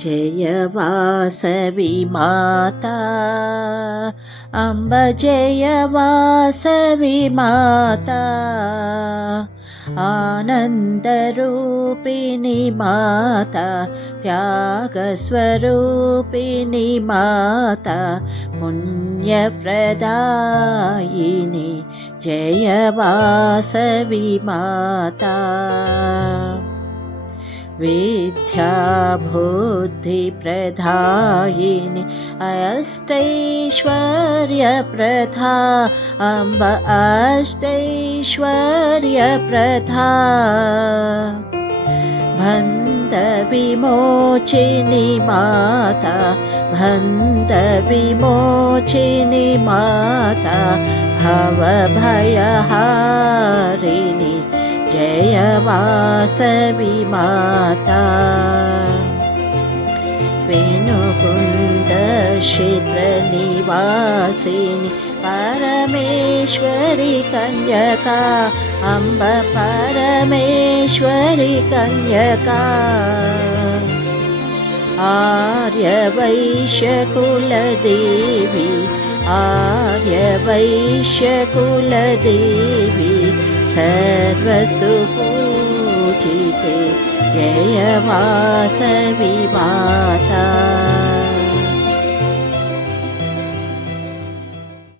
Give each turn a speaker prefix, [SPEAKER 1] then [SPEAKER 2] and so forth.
[SPEAKER 1] जय वासवि माता। अम्ब जय वासवि माता। आनन्दरूपिणि माता त्यागस्वरूपिणि माता पुण्यप्रदायिनि। जय वासवि माता विद्याबुद्धिप्रधायिनि अष्टैश्वर्यप्रथा अम्ब अष्टैश्वर्यप्रथा। भन्दविमोचिनि माता भन्दविमोचिनि माता भवभयहारिणि जय वासवि माता। वेणुकुण्डक्षेत्रनिवासिनि परमेश्वरि कन्यका अम्ब परमेश्वरि कन्यका। आर्यवैश्यकुलदेवी आर्यवैश्यकुलदेवी सर्वसुपूजिते जय वासवि माता